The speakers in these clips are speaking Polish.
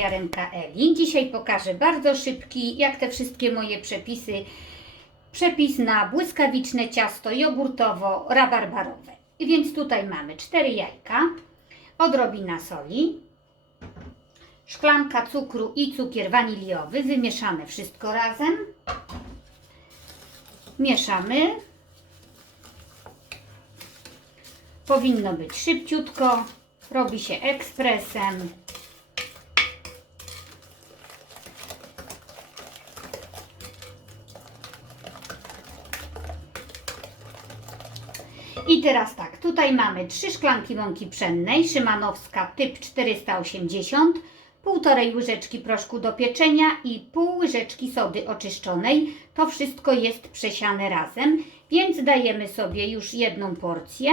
kawiarenka Eli. Dzisiaj pokażę bardzo szybki, jak te wszystkie moje przepisy. Przepis na błyskawiczne ciasto jogurtowo-rabarbarowe. Więc tutaj mamy 4 jajka, odrobina soli, szklanka cukru i cukier waniliowy. Wymieszamy wszystko razem. Mieszamy. Powinno być szybciutko. Robi się ekspresem. I teraz tak, tutaj mamy trzy szklanki mąki pszennej, Szymanowska typ 480, półtorej łyżeczki proszku do pieczenia i pół łyżeczki sody oczyszczonej. To wszystko jest przesiane razem, więc dajemy sobie już jedną porcję.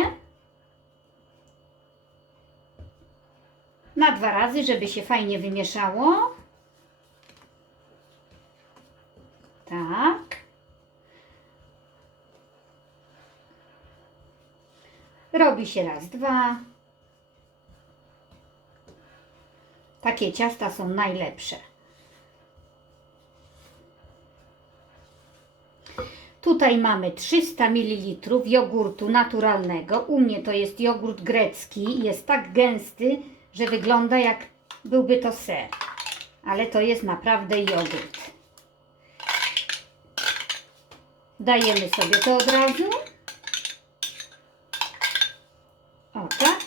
Na dwa razy, żeby się fajnie wymieszało. Tak. Robi się raz, dwa. Takie ciasta są najlepsze. Tutaj mamy 300 ml jogurtu naturalnego. U mnie to jest jogurt grecki. Jest tak gęsty, że wygląda jak byłby to ser. Ale to jest naprawdę jogurt. Dajemy sobie to od razu. O tak.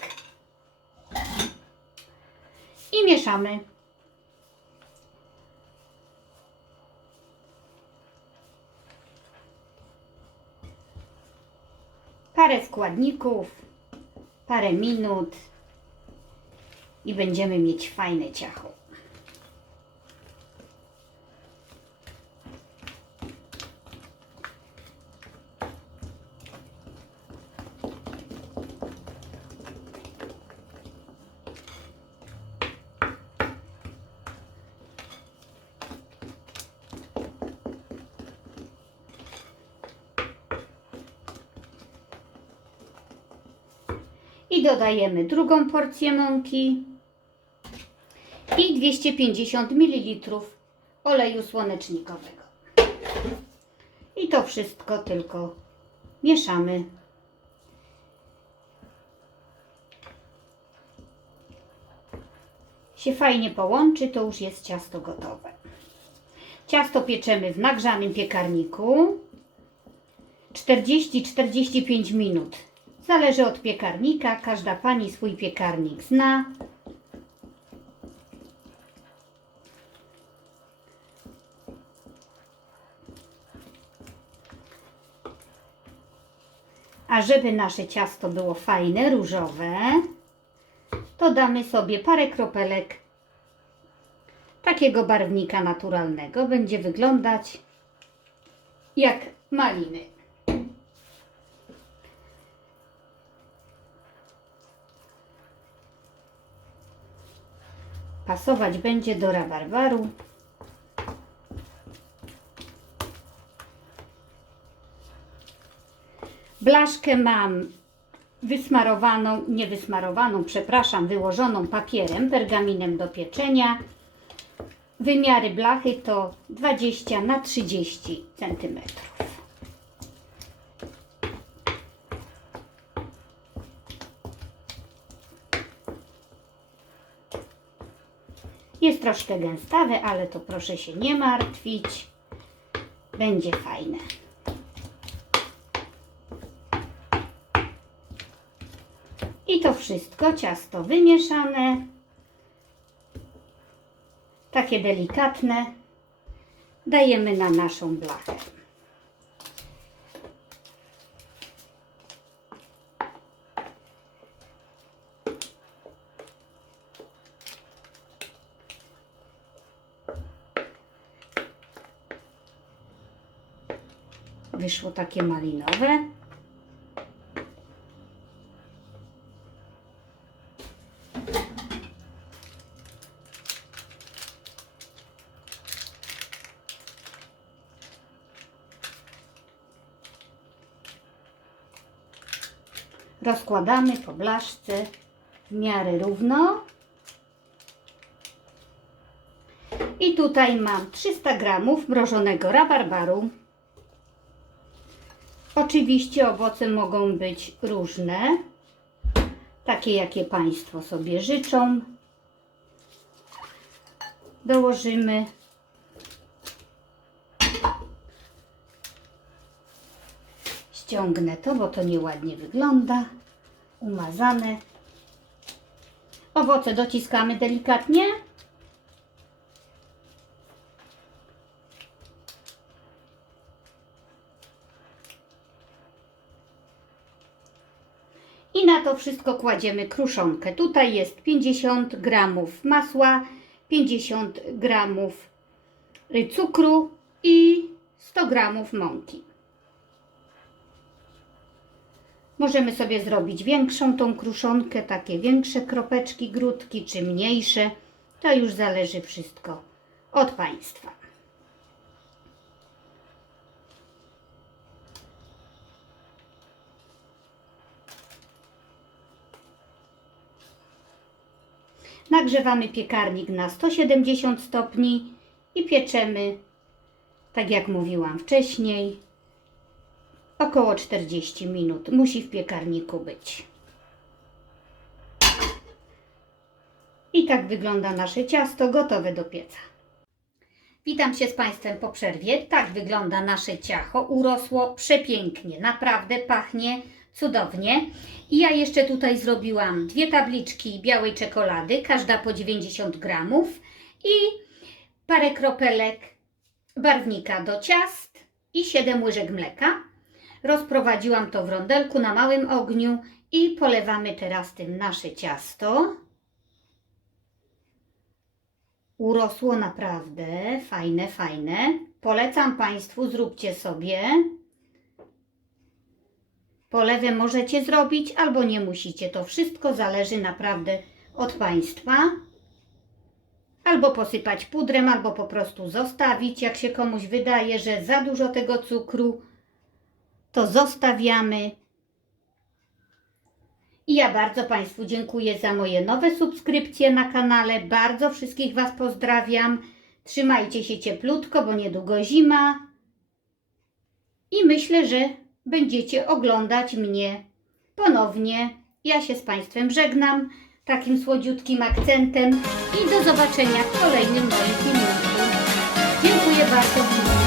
I mieszamy. Parę składników, parę minut i będziemy mieć fajne ciacho. I dodajemy drugą porcję mąki i 250 ml oleju słonecznikowego. I to wszystko tylko mieszamy. Się fajnie połączy, to już jest ciasto gotowe. Ciasto pieczemy w nagrzanym piekarniku 40-45 minut. Zależy od piekarnika, każda pani swój piekarnik zna. A żeby nasze ciasto było fajne, różowe, to damy sobie parę kropelek takiego barwnika naturalnego. Będzie wyglądać jak maliny. Pasować będzie do rabarbaru. Blaszkę mam wysmarowaną, nie wysmarowaną, przepraszam, wyłożoną papierem, pergaminem do pieczenia. Wymiary blachy to 20 na 30 cm. Jest troszkę gęstawe, ale to proszę się nie martwić. Będzie fajne. I to wszystko, ciasto wymieszane, takie delikatne, dajemy na naszą blachę. Wyszło takie malinowe. Rozkładamy po blaszce w miarę równo. tutaj mam 300 gramów mrożonego rabarbaru. Oczywiście owoce mogą być różne, takie jakie Państwo sobie życzą. Dołożymy ściągnę to, bo to nieładnie wygląda. Umazane. Owoce dociskamy delikatnie. I na to wszystko kładziemy kruszonkę. Tutaj jest 50 gramów masła, 50 gramów cukru i 100 gramów mąki. Możemy sobie zrobić większą tą kruszonkę, takie większe kropeczki, grudki, czy mniejsze. To już zależy wszystko od Państwa. Nagrzewamy piekarnik na 170 stopni i pieczemy, tak jak mówiłam wcześniej, około 40 minut. Musi w piekarniku być. I tak wygląda nasze ciasto gotowe do pieca. Witam się z Państwem po przerwie. Tak wygląda nasze ciacho. Urosło przepięknie. Naprawdę pachnie cudownie. I ja jeszcze tutaj zrobiłam dwie tabliczki białej czekolady, każda po 90 gramów i parę kropelek barwnika do ciast i 7 łyżek mleka. Rozprowadziłam to w rondelku na małym ogniu i polewamy teraz tym nasze ciasto. Urosło naprawdę fajne, fajne. Polecam Państwu, zróbcie sobie. Polewę możecie zrobić albo nie musicie. To wszystko zależy naprawdę od Państwa. Albo posypać pudrem, albo po prostu zostawić. Jak się komuś wydaje, że za dużo tego cukru, to zostawiamy. I ja bardzo Państwu dziękuję za moje nowe subskrypcje na kanale. Bardzo wszystkich Was pozdrawiam. Trzymajcie się cieplutko, bo niedługo zima. I myślę, że będziecie oglądać mnie ponownie. Ja się z Państwem żegnam takim słodziutkim akcentem i do zobaczenia w kolejnym moim filmiku. Dziękuję bardzo.